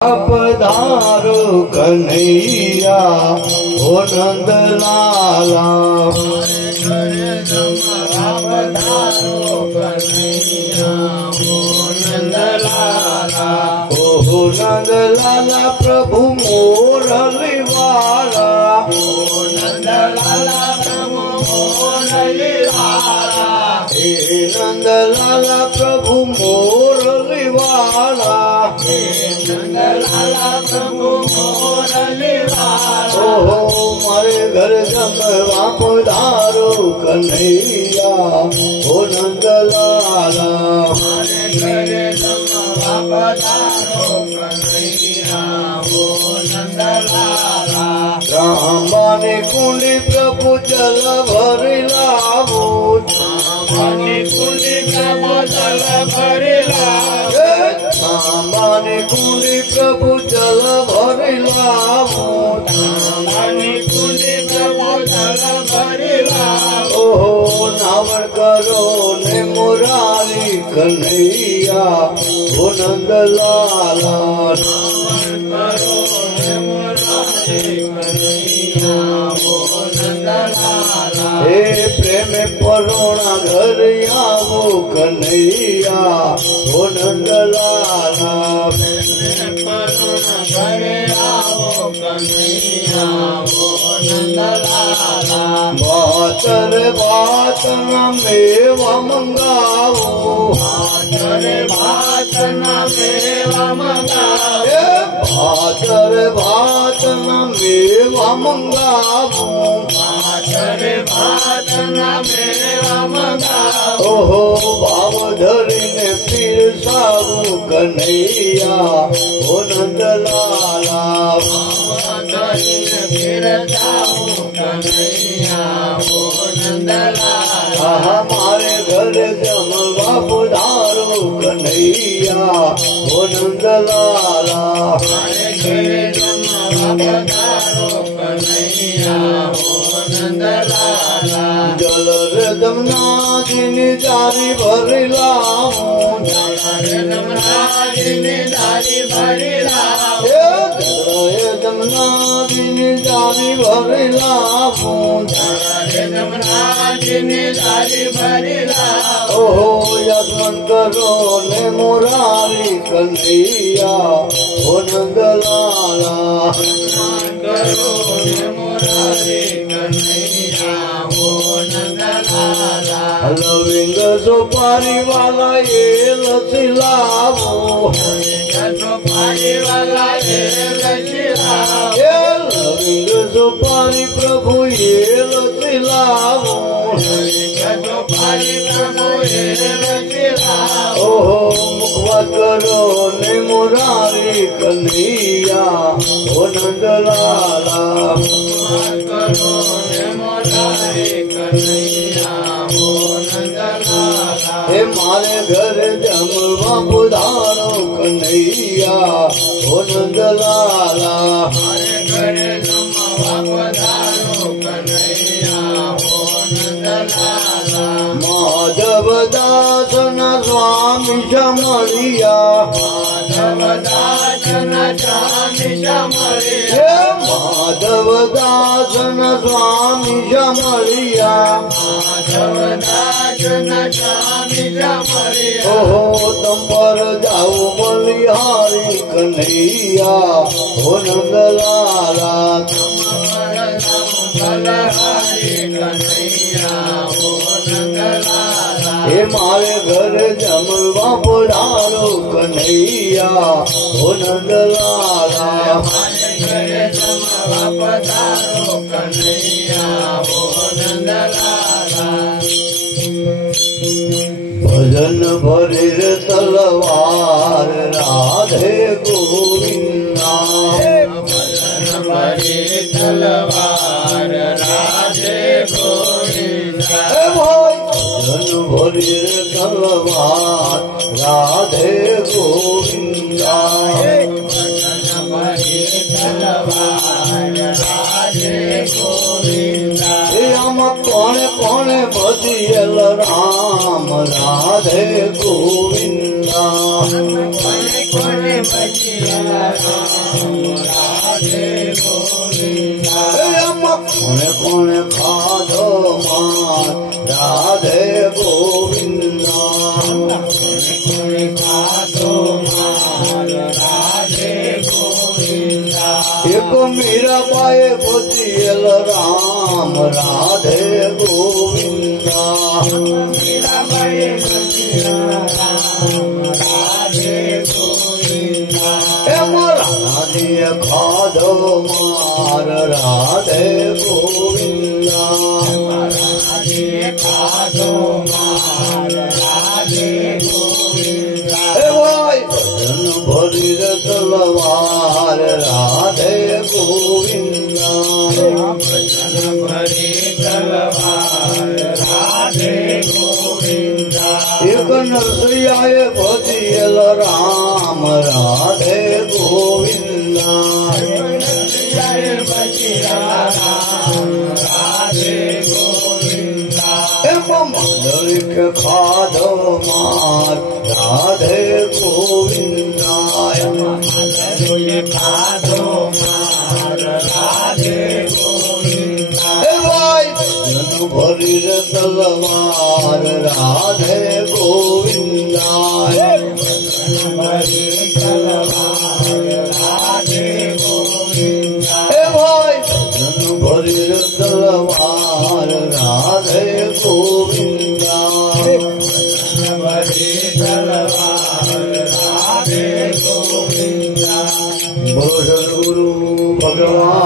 पधारो कन्हैया ओ नंद लाला। पधारो कन्हैया ओ नंद लाला। ओ नंद लाला प्रभु मोरली वाला। ओ नंद लाला प्रभु मोरली वाला। हे नंद लाला प्रभु मोरली वाला। लाला प्रभु मोरली वाला। ओ मारे घर जमवा पधारो कन्हैया ओ नंद लाला। मारे घर जमवा पधारो कन्हैया ओ नंद लाला। रामाने कुंडी प्रभु जल भरि लावो। रामाने कुंडी प्रभु जल भरि लावो। रामाने कुंडी प्रभु जल भरि लावो। रामाने कुंडी प्रभु जल भरि लावो। ओ नावण करो ने मुरारी कन्हैया ओ नंद लाला। नावण करो ने मुरारी कन्हैया ओ नंद लाला। हे प्रेम परोणा घर आवो कन्हैया ओ नंद लाला। प्रेम परोणा घर आवो कन्हैया ओ नंद लाला। बातर बातन मेवा मंगावो। बातर बातन मेवा मंगावो। बातर बातन मेवा मंगावो। बातर बातन मेवा मंगावो। ओहो भाव धरीने पीर सावु कन्हैया ओ नंद लाला। भाव धरीने पीर सावु कन्हैया ओ नंद लाला। हमारे घर जमवा पधारो कन्हैया ओ नंद लाला। हमारे घर जमवा पधारो कन्हैया ओ नंद लाला। जल जमुनादिनी जारी भरि लावो। जल जमुनादिनी जारी भरि लावो। जल जमुनादिनी जारी भरि लावो। जल जमुनादिनी जारी भरि लावो। ओहो यत्न करो ने मुरारी कन्हैया ओ नंद लाला। यत्न करो ने मुरारी कन्हैया ओ नंद लाला। लविंग सुपारी वाला ये लसिलावो। लविंग सुपारी वाला ये लसिलावो। लविंग सुपारी प्रभु ये लसिलावो। लविंग सुपारी प्रभु ये लसिलावो। ओहो मुखवा करो ने मुरारी कन्हैया ओ नंद लाला। मुखवा करो ने मुरारी कन्हैया ओ नंद लाला। हे मारे घर जमवा पधारो कन्हैया ओ नंद लाला। मारे घर जमवा पधारो कन्हैया ओ नंद लाला। माधव दासन स्वामी शमरिया। माधव दासन स्वामी शमरिया। माधव दासन स्वामी शमरिया। माधव दासन स्वामी शमरिया। ओहो तुम पर जाओ बलिहारी कन्हैया ओ नंद लाला। तुम पर जाओ बलिहारी कन्हैया ओ नंद लाला। हे मारे घर जमवा पधारो कन्हैया ओ नंद लाला। हमारे घर जमवा पधारो कन्हैया ओ नंद लाला। भजन भरिर तलवार राधे गोविंदा। भजन भरिर तलवार राधे गोविंदा। भजन भरिर तलवार राधे गोविंदा। भजन भरिर तलवार राधे गोविंदा। हम कोणे कोणे बदियल राम राधे गोविंदा। कोणे कोणे कौन कौन खाधो मान राधे गोविंदा एक मीरा बाई बुझियल राम राधे गोविंदा राधे खाधो मार राधे गोविंदा भजन भरिर तलवार राधे गोविंदा एक नरसियाय भजियल राम राधे गोविंदा मालिक खाधो मार राधे गोविंदा भजन भरिर तलवार राधे गोविंदा भजन भरिर तलवार राधे गोविंदा बोलो गुरु भगवान